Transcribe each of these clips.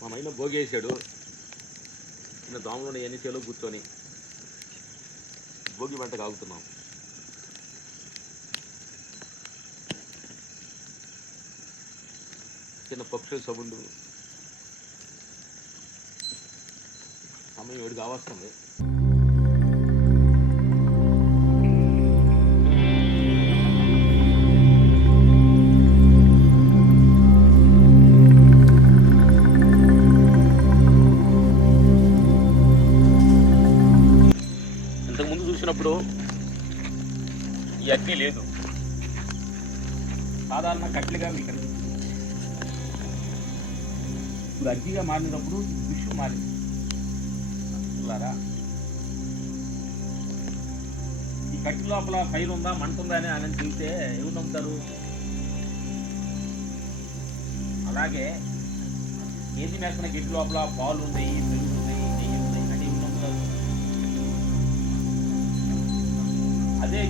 మా మైన భోగేసాడు చిన్న దోమలు ఎన్ని చేలో కూర్చొని భోగి పంట కాగుతున్నాం. చిన్న పక్షుల సబుండు సమయం ఏడు కావస్తుంది చూసినప్పుడు ఈ అగ్ని లేదు. సాధారణ కట్లుగా మీకు ఇప్పుడు అగ్నిగా మారినప్పుడు విషు మారింది. చూడారా ఈ కట్టి లోపల ఫైర్ ఉందా మంట ఉందా అని ఆయన తెలిస్తే ఎవరు నమ్ముతారు? అలాగే ఏది మేస్తున్న గట్టి లోపల పాలు ఉంది అదే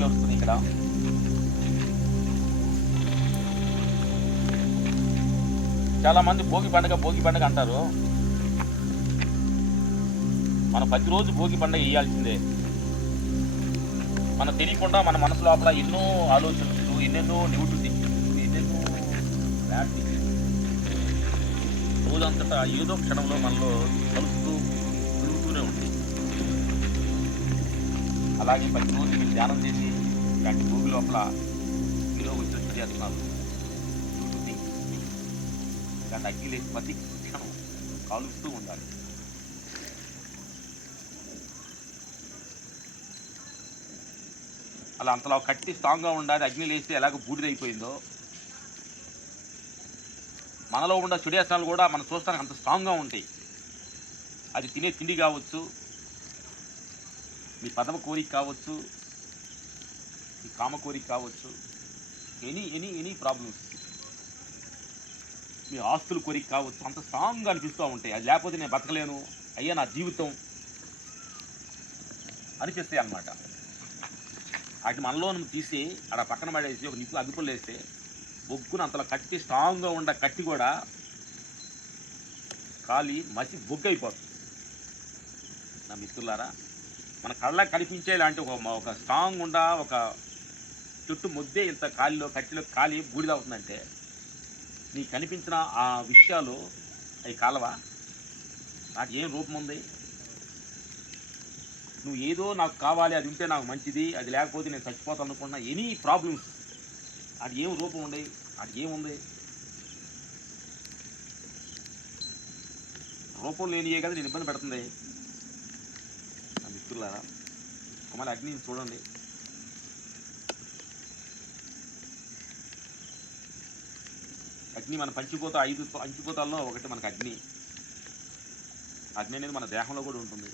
పప్పు లెవెల్ వస్తుంది ఇక్కడ. చాలా మంది భోగి పండుగ భోగి పండుగ అంటారు. మనం ప్రతిరోజు భోగి పండుగ వేయాల్సిందే మనం తెలియకుండా మన మనసు లోపల ఎన్నో ఆలోచనలు ఎన్నెన్నో నెగిటివ్ థింకింగ్స్ ఎన్నెన్నో బ్యాడ్ థింకింగ్స్ రోజంతటా ఏదో క్షణంలో మనలో కలుస్తూ తిరుగుతూనే ఉంది అలాగే ప్రతిరోజు మీరు ధ్యానం చేసి ఇలాంటి భూమి లోపల మీలో వచ్చి చేస్తున్నారు ఇలాంటి అగ్గి లేచి ప్రతి క్షణం కాలుస్తూ ఉండాలి. అలా అంతలో కట్టి స్ట్రాంగ్గా ఉండాలి అగ్ని లేస్తే ఎలాగ బూడిదైపోయిందో. మనలో ఉన్న చుడియాసనాలు కూడా మనం చూస్తానికి అంత స్ట్రాంగ్గా ఉంటాయి. అది తినే తిండి కావచ్చు మీ పదవ కోరిక కావచ్చు మీ కామ కావచ్చు. ఎనీ ఎనీ ఎనీ ప్రాబ్లమ్స్ మీ ఆస్తుల కోరిక కావచ్చు అంత స్ట్రాంగ్గా అనిపిస్తూ ఉంటాయి. అది లేకపోతే నేను బతకలేను. అయ్యా నా జీవితం అనిపిస్తాయి అన్నమాట. వాటి మనలో తీసి అక్కడ పక్కన పడేసి ఒక నిప్పు అదుపులు వేస్తే బొగ్గును అంతలో కట్టి స్ట్రాంగ్గా ఉండ కట్టి కూడా కాలి మసి బొగ్గు అయిపోతుంది నా మిత్రులారా మన కళ్ళ కనిపించే లాంటి ఒక ఒక స్ట్రాంగ్ ఉండ ఒక చుట్టూ ముద్దే ఇంత కాలిలో కట్టిలో కాలి బూడిదవుతుందంటే నీకు కనిపించిన ఆ విషయాలు అవి కాలవా? నాకు ఏం రూపం ఉంది? నువ్వు ఏదో నాకు కావాలి అది ఉంటే నాకు మంచిది అది లేకపోతే నేను చచ్చిపోతాను అనుకున్నా ఎనీ ప్రాబ్లమ్స్ అది ఏం రూపం ఉంది? అది ఏముంది రూపం లేనియే కదా నేను ఇబ్బంది పెడుతుంది. నా మిత్రులారా కుమారి అగ్ని చూడండి. అగ్ని మన పంచిపోత ఐదు పంచిపోతాల్లో ఒకటి మనకు అగ్ని. అగ్ని అనేది మన దేహంలో కూడా ఉంటుంది.